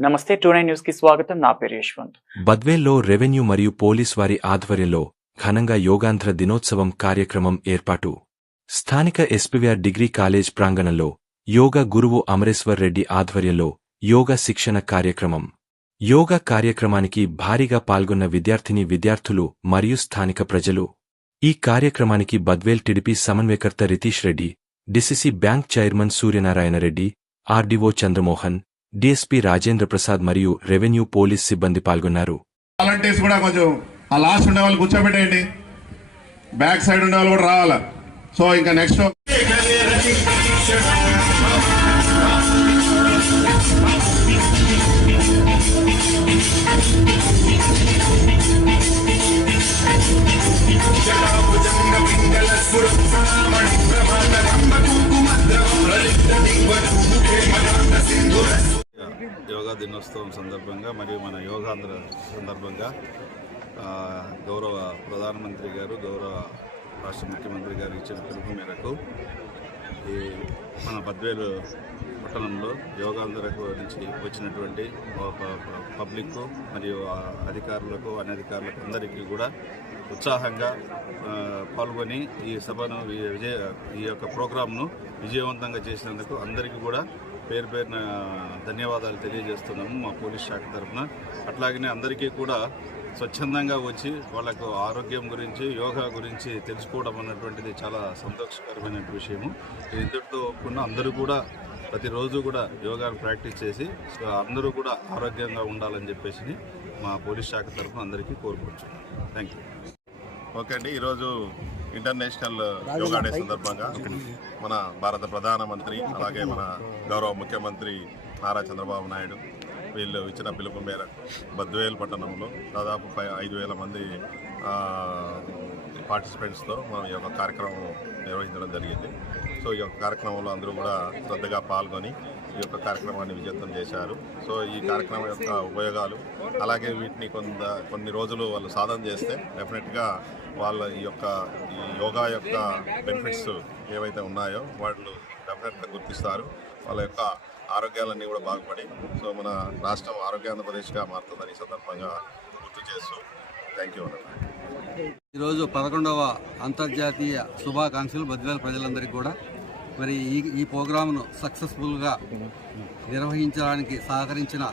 నమస్తే 29 న్యూస్ కి స్వాగతం. నా పేరు యశ్వంత్. బద్వేల్లో రెవెన్యూ మరియు పోలీస్ వారి ఆధ్వర్యంలో ఘనంగా యోగాంధ్ర దినోత్సవం కార్యక్రమం ఏర్పాటు. స్థానిక ఎస్పీవీఆర్ డిగ్రీ కాలేజ్ ప్రాంగణంలో యోగా గురువు అమరేశ్వర్ రెడ్డి ఆధ్వర్యంలో యోగా శిక్షణ కార్యక్రమం. యోగా కార్యక్రమానికి భారీగా పాల్గొన్న విద్యార్థులు మరియు స్థానిక ప్రజలు. ఈ కార్యక్రమానికి బద్వేల్ టీడీపీ సమన్వయకర్త Ritish Reddy, DCC bank chairman Suryanarayana Reddy, RDO Chandramohan, DSP Rajendra Prasad మరియు రెవెన్యూ పోలీస్ సిబ్బంది పాల్గొన్నారు. వాలంటీర్స్ కూడా కొంచెం ఆ లాస్ట్ ఉండే వాళ్ళు కూర్చోబెట్టేయండి, బ్యాక్ సైడ్ ఉండే వాళ్ళు కూడా రావాలా. సో ఇంకా నెక్స్ట్ యోగా దినోత్సవం సందర్భంగా మరియు మన యోగాంధ్ర సందర్భంగా గౌరవ ప్రధానమంత్రి గారు, గౌరవ రాష్ట్ర ముఖ్యమంత్రి గారు ఇచ్చిన పిలుపు మేరకు ఈ మన బద్వేలు పట్టణంలో యోగాంధ్రకు నుంచి వచ్చినటువంటి పబ్లిక్ మరియు అధికారులకు, అనధికారులకు అందరికీ కూడా ఉత్సాహంగా పాల్గొని ఈ సభను ఈ యొక్క ప్రోగ్రాంను విజయవంతంగా చేసినందుకు అందరికీ కూడా పేరు పేరున ధన్యవాదాలు తెలియజేస్తున్నాము మా పోలీస్ శాఖ తరఫున. అట్లాగనే అందరికీ కూడా స్వచ్ఛందంగా వచ్చి వాళ్ళకు ఆరోగ్యం గురించి, యోగా గురించి తెలుసుకోవడం అన్నటువంటిది చాలా సంతోషకరమైన విషయము. ఇంతటితో ఒప్పుకున్న అందరూ కూడా ప్రతిరోజు కూడా యోగాను ప్రాక్టీస్ చేసి అందరూ కూడా ఆరోగ్యంగా ఉండాలని చెప్పేసి మా పోలీస్ శాఖ తరఫున అందరికీ కోరుకుంటున్నాం. Thank you. ఓకే అండి, ఈరోజు ఇంటర్నేషనల్ యోగా డే సందర్భంగా మన భారత ప్రధానమంత్రి అలాగే మన గౌరవ ముఖ్యమంత్రి నారా చంద్రబాబు నాయుడు వీళ్ళు ఇచ్చిన పిలుపు మేరకు బద్వేల్ పట్టణంలో దాదాపు 5,000 మంది పార్టిసిపెంట్స్తో మనం ఈ యొక్క కార్యక్రమం నిర్వహించడం జరిగింది. సో ఈ యొక్క కార్యక్రమంలో అందరూ కూడా శ్రద్ధగా పాల్గొని ఈ యొక్క కార్యక్రమాన్ని విజయవంతం చేశారు. సో ఈ కార్యక్రమం యొక్క ఉపయోగాలు అలాగే వీటిని కొన్ని రోజులు వాళ్ళు సాధన చేస్తే డెఫినెట్గా వాళ్ళ ఈ యోగా యొక్క బెనిఫిట్స్ ఏవైతే ఉన్నాయో వాళ్ళు డెఫినెట్గా గుర్తిస్తారు. వాళ్ళ యొక్క ఆరోగ్యాలన్నీ కూడా బాగుపడి సో మన రాష్ట్రం ఆరోగ్యాంధ్రప్రదేశ్గా మారుతుందని సందర్భంగా గుర్తు చేస్తూ థ్యాంక్ యూ. ఈరోజు 11వ అంతర్జాతీయ శుభాకాంక్షలు బద్వేల్ ప్రజలందరికీ కూడా. మరి ఈ ప్రోగ్రాంను సక్సెస్ఫుల్గా నిర్వహించడానికి సహకరించిన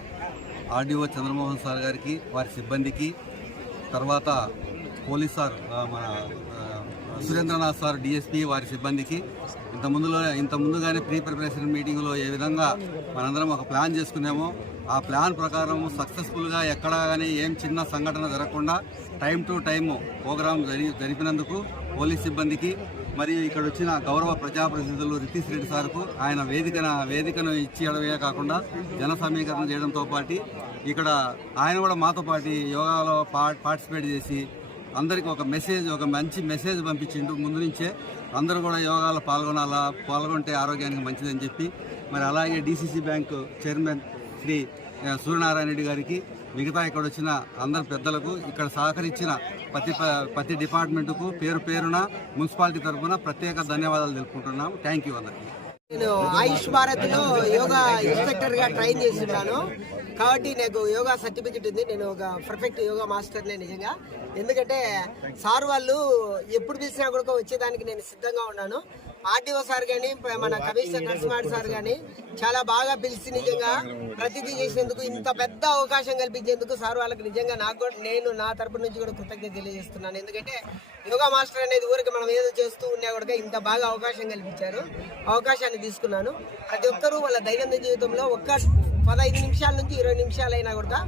ఆర్డీఓ చంద్రమోహన్ సార్ గారికి, వారి సిబ్బందికి, తర్వాత పోలీస్ సార్ మన సురేంద్రనాథ్ సార్ డిఎస్పీ వారి సిబ్బందికి, ఇంత ముందుగానే ప్రీ ప్రిపరేషన్ మీటింగ్లో ఏ విధంగా మనందరం ఒక ప్లాన్ చేసుకున్నామో ఆ ప్లాన్ ప్రకారం సక్సెస్ఫుల్గా ఎక్కడా కానీ ఏం చిన్న సంఘటన జరగకుండా టైం టు టైము ప్రోగ్రాం జరిపినందుకు పోలీస్ సిబ్బందికి, మరియు ఇక్కడ వచ్చిన గౌరవ ప్రజాప్రతినిధులు రితీష్ రెడ్డి సార్కు ఆయన వేదికను ఇచ్చేయడమే కాకుండా జన సమీకరణ చేయడంతో పాటు ఇక్కడ ఆయన కూడా మాతో పాటు యోగాలో పార్టిసిపేట్ చేసి అందరికీ ఒక మంచి మెసేజ్ పంపించిండు. ముందు నుంచే అందరూ కూడా యోగాలో పాల్గొంటే ఆరోగ్యానికి మంచిదని చెప్పి, మరి అలాగే DCC bank chairman Shri Suryanarayana Reddy గారికి, మిగతా ఇక్కడ వచ్చిన అందరు పెద్దలకు, ఇక్కడ సహకరించిన ప్రతి డిపార్ట్మెంటుకు పేరున మున్సిపాలిటీ తరఫున ప్రత్యేక ధన్యవాదాలు తెలుపుకుంటున్నాం. థ్యాంక్ యూ అందరికీ. నేను ఆయుష్ భారత్లో యోగా ఇన్స్ట్రక్టర్గా ట్రైన్ చేస్తున్నాను కాబట్టి నాకు యోగా సర్టిఫికెట్ ఉంది. నేను ఒక పర్ఫెక్ట్ యోగా మాస్టర్నే నిజంగా. ఎందుకంటే సార్ వాళ్ళు ఎప్పుడు పిలిచినా కూడా వచ్చేదానికి నేను సిద్ధంగా ఉన్నాను. ఆర్డీఓ సార్ కానీ, మన కమిషనర్ నరసింహారెడ్డి సార్ కానీ చాలా బాగా పిలిచి నిజంగా ప్రతిదీ చేసినందుకు, ఇంత పెద్ద అవకాశం కల్పించేందుకు సార్ వాళ్ళకి నిజంగా నేను నా తరపు నుంచి కూడా కృతజ్ఞత తెలియజేస్తున్నాను. ఎందుకంటే యోగా మాస్టర్ అనేది ఊరికి మనం ఏదో చేస్తూ ఉన్నా కూడా ఇంత బాగా అవకాశం కల్పించారు. అవకాశాన్ని తీసుకున్నాను. ప్రతి ఒక్కరూ వాళ్ళ దైనందిన జీవితంలో 15 నిమిషాల నుంచి 20 నిమిషాలైనా కూడా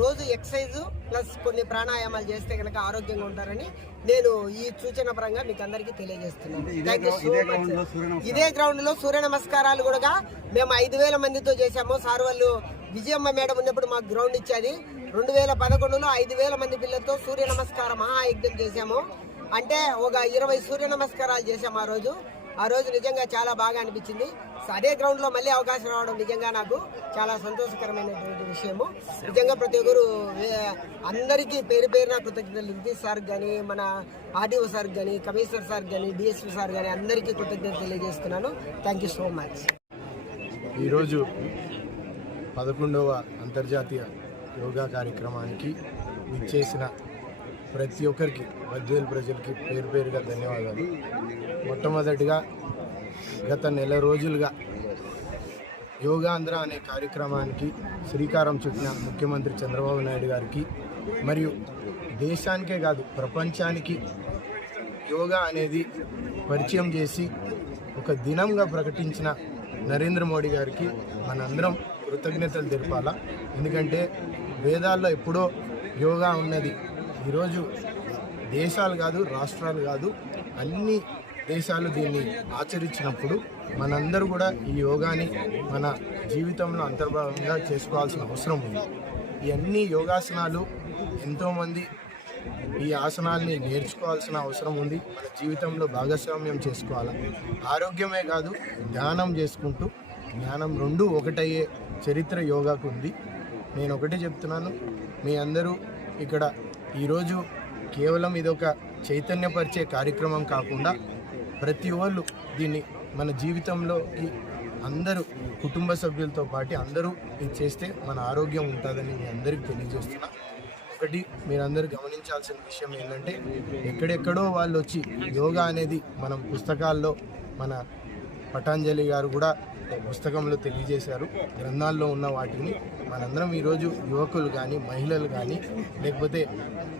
రోజు ఎక్సర్సైజ్ ప్లస్ కొన్ని ప్రాణాయామాలు చేస్తే కనుక ఆరోగ్యంగా ఉంటారని నేను ఈ సూచన పరంగా మీకు అందరికీ తెలియజేస్తున్నాను. ఇదే గ్రౌండ్ లో సూర్య నమస్కారాలు కూడా మేము 5,000 మందితో చేశాము. సార్ వాళ్ళు విజయమ్మ మేడం ఉన్నప్పుడు మాకు గ్రౌండ్ ఇచ్చేది. 2011లో 5,000 మంది పిల్లలతో సూర్య నమస్కార మహాయజ్ఞం చేశాము. అంటే ఒక 20 సూర్య నమస్కారాలు చేశాము ఆ రోజు నిజంగా చాలా బాగా అనిపించింది. అదే గ్రౌండ్ లో మళ్ళీ అవకాశం రావడం నిజంగా నాకు చాలా సంతోషకరమైనటువంటి విషయము. నిజంగా ప్రతి ఒక్కరు అందరికీ పేరున కృతజ్ఞతలు. రితీష్ సార్ కానీ, మన ఆర్డీఓ సార్ కానీ, కమిషనర్ సార్ కానీ, డిఎస్పీ సార్ కానీ అందరికీ కృతజ్ఞతలు తెలియజేస్తున్నాను. Thank you so much. ఈరోజు 11వ అంతర్జాతీయ యోగా కార్యక్రమానికి విచ్చేసిన ప్రతి ఒక్కరికి బద్వేలు ప్రజలకి పేరు పేరుగా ధన్యవాదాలు. మొట్టమొదటిగా గత నెల రోజులుగా యోగాంధ్ర అనే కార్యక్రమానికి శ్రీకారం చుట్టిన ముఖ్యమంత్రి చంద్రబాబు నాయుడు గారికి మరియు దేశానికే కాదు ప్రపంచానికి యోగా అనేది పరిచయం చేసి ఒక దినంగా ప్రకటించిన నరేంద్ర మోడీ గారికి మనందరం కృతజ్ఞతలు తెలపాలా. ఎందుకంటే వేదాల్లో ఎప్పుడో యోగా ఉన్నది. ఈరోజు దేశాలు కాదు, రాష్ట్రాలు కాదు, అన్ని దేశాలు దీన్ని ఆచరించినప్పుడు మనందరూ కూడా ఈ యోగాని మన జీవితంలో అంతర్భాగంగా చేసుకోవాల్సిన అవసరం ఉంది. ఈ అన్ని యోగాసనాలు ఎంతోమంది ఈ ఆసనాల్ని నేర్చుకోవాల్సిన అవసరం ఉంది. మన జీవితంలో భాగస్వామ్యం చేసుకోవాలి. ఆరోగ్యమే కాదు, ధ్యానం చేసుకుంటూ జ్ఞానం రెండు ఒకటయ్యే చరిత్ర యోగాకు ఉంది. నేను ఒకటే చెప్తున్నాను, మీ అందరూ ఇక్కడ ఈరోజు కేవలం ఇదొక చైతన్యపరిచే కార్యక్రమం కాకుండా ప్రతి ఒళ్ళు దీన్ని మన జీవితంలోకి అందరూ కుటుంబ సభ్యులతో పాటు అందరూ ఇది చేస్తే మన ఆరోగ్యం ఉంటుందని మీ అందరికీ తెలియజేస్తున్నా. ఒకటి మీరందరూ గమనించాల్సిన విషయం ఏంటంటే, ఎక్కడెక్కడో వాళ్ళు వచ్చి యోగా అనేది మనం పుస్తకాల్లో మన పతంజలి గారు కూడా పుస్తకంలో తెలియజేశారు. గ్రంథాల్లో ఉన్న వాటిని మనందరం ఈరోజు యువకులు కానీ, మహిళలు కానీ, లేకపోతే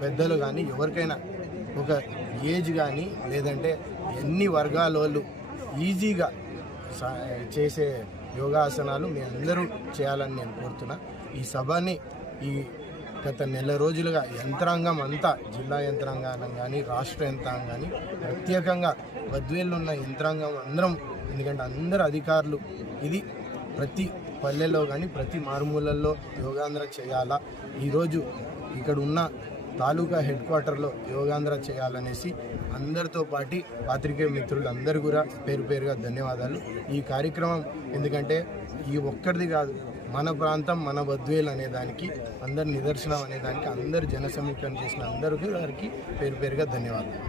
పెద్దలు కానీ, ఎవరికైనా ఒక ఏజ్ కానీ లేదంటే ఎన్ని వర్గాల వాళ్ళు ఈజీగా చేసే యోగాసనాలు మీ అందరూ చేయాలని నేను కోరుతున్నా. ఈ సభని ఈ గత నెల రోజులుగా యంత్రాంగం అంతా, జిల్లా యంత్రాంగం కానీ, రాష్ట్ర యంత్రాంగం కానీ, ప్రత్యేకంగా బద్వేల్లో ఉన్న యంత్రాంగం అందరం, ఎందుకంటే అందరు అధికారులు ఇది ప్రతి పల్లెల్లో కానీ ప్రతి మారుమూలల్లో యోగాంధ్ర చేయాలా. ఈరోజు ఇక్కడ ఉన్న తాలూకా హెడ్ క్వార్టర్లో యోగాంధ్ర చేయాలనేసి అందరితో పాటు పాత్రికేయ మిత్రులు అందరూ కూడా పేరు పేరుగా ధన్యవాదాలు. ఈ కార్యక్రమం ఎందుకంటే ఈ ఒక్కరిది కాదు, మన ప్రాంతం మన బద్వేలు అనేదానికి అందరు నిదర్శనం అనేదానికి అందరు జన సమీకరణ చేసిన అందరికీ పేరు పేరుగా ధన్యవాదాలు.